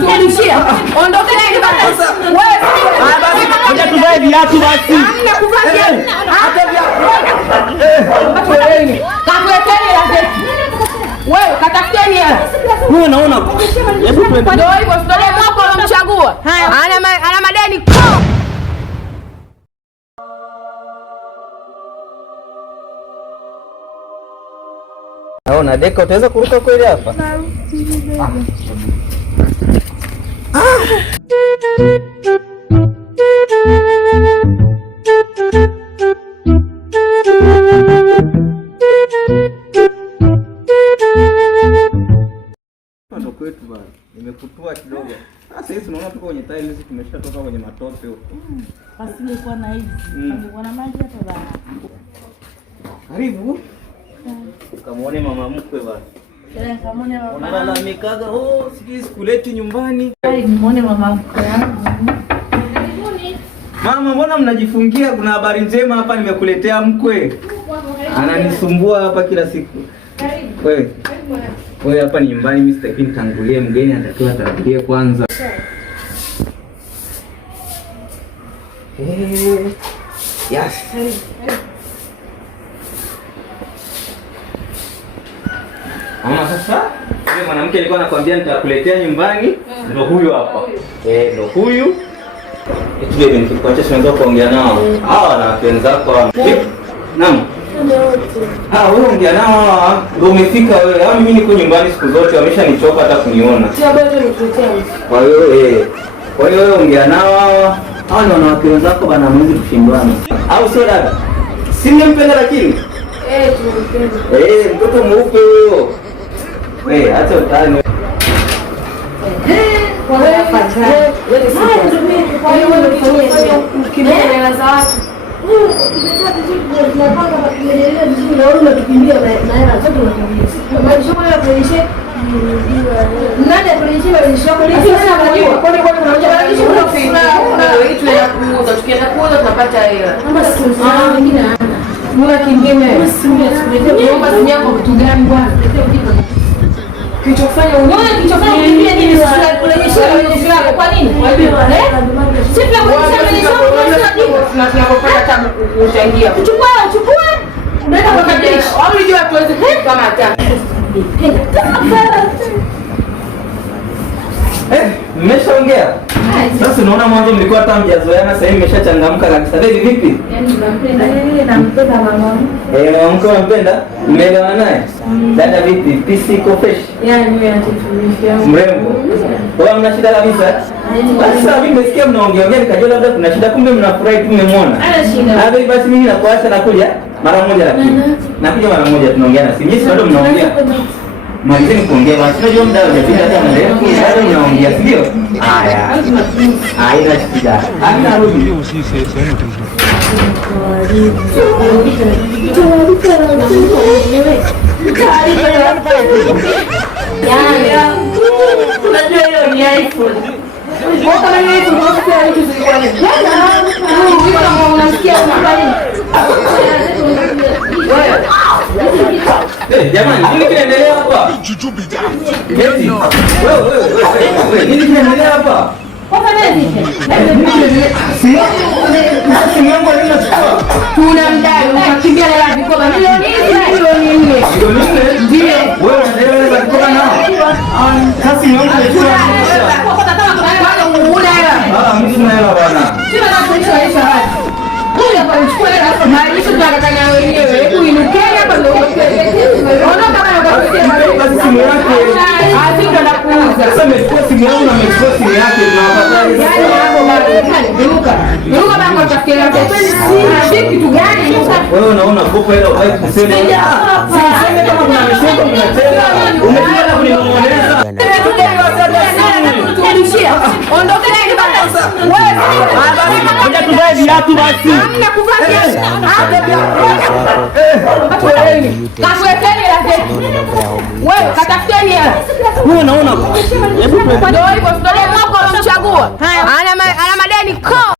kuturudishia. Ondokeni basi. Wewe basi ngoja tuvae viatu basi. Hamna kuvaa viatu. Hata viatu. Kakuleteni la zetu. Wewe katafuteni hela. Wewe unaona? Hebu twende. Ndio hivyo sitolee mwako unamchagua. Ana madeni ko. Naona Deka utaweza kuruka kweli hapa? Ndo kwetu bana. Nimekutua kidogo. Sasa hivi unaona tuko kwenye tiles, tumeshatoka kwenye matope huko. Pasingekuwa na hizi, angekuwa na maji hapa bana. Karibu. Kamuone mama mkwe bana. Kamuone mama. Unalalamikaga, sijui sikuleti nyumbani. Muone mama mkwe yangu. Mama, mbona mnajifungia? Kuna habari njema hapa nimekuletea mkwe. Ananisumbua hapa kila siku. Wewe hapa ni nyumbani, mimi sitaki nitangulie, mgeni atakiwa atangulie kwanza. Yes. Mama, sasa yule mwanamke alikuwa anakuambia nitakuletea nyumbani, ndio huyu hapa. Ndio huyu. Eti wewe nikikuacha siweza kuongea nao. Hawa na wenzako. Naam. Wewe ongea nao, ndio umefika wewe. Mimi niko nyumbani siku zote, wameshanichoka hata kuniona. Kwa hiyo wewe ongea nao. Hao ni wanawake wenzako bana, mwezi kushindwana. Au sio dada? Si nimempenda lakini? Tumpenda. Mtoto mweupe huyo. Acha utani. Kwa hiyo wewe za watu. Tunapanga kuendelea vizuri na wewe unakimbia na hela zote unakimbia. Maisha yako yakulishe. Nani atulishe maisha yako? Kwani unaoja maisha kuna vitu ya kuuza. Tukienda kuuza tunapata hela. Kama siku nyingine mbona kingine? Naomba simu yako kitu gani bwana? Kichofanya kimbia nini sasa kurejesha kwa nini? Sisi tunapopata tabu kuchangia. Chukua. Unaenda kwa kajeshi. Au unajua tuweze kama hata. Mmeshaongea? Sasa unaona mwanzo mlikuwa hata mjazoeana, sasa hivi mmeshachangamka kabisa. Hivi vipi? Nampenda mama. Mama mko unampenda? Mmeelewana naye? Dada vipi? Peace iko fresh? Yeye anatufundisha. Mrembo. Wewe mna shida kabisa? Sasa mimi nimesikia mnaongea, nikajua labda kuna shida, kumbe mnafurahi tumemwona. Ana shida. Basi mimi nakuacha nakuja mara moja lakini. Nakuja mara moja tunaongea na simu. Nyinyi bado mnaongea. Malizeni kuongea basi. Unajua muda hujapita hata mrefu, bado mnaongea, si ndio? Haya. Haina shida. Hata rudi. Unajua hiyo ni iPhone. Kama ni hizo kwa sababu hizo zilikuwa ni. Kama unasikia unafanya. Jamani, nini kinaendelea hapa? Wewe, nini kinaendelea hapa? Simu yangu inachukua. Tunamdai unakimbia na vikoba milioni 4. Ndio. Wewe unaendelea vikoba nao? Sasa simu yangu inachukua. Mimi sina hela bwana. Sina na kuisha watu. Huyu hapa anachukua hela maisha tunakanya wenyewe. Hebu inukeni hapa ndio unaona kama unataka basi simu yake. Ndo nakuuza. Sasa nimechukua simu yangu na nimechukua simu yake, tunapata hizo. Yaani hapo Ruka bana utafikiria si kitu gani? Wewe unaona kopo hela uhai kusema. Sasa kama kuna msemo mnatenda, umejana kuniongeleza. Ondokeni basi. Wewe basi ngoja tuvae viatu basi. hamna kuvaa viatu. Hata viatu. Kafuateni la zetu. Wewe katafuteni hela. Wewe unaona? Ndio hivyo sitolee mwako unamchagua. Ana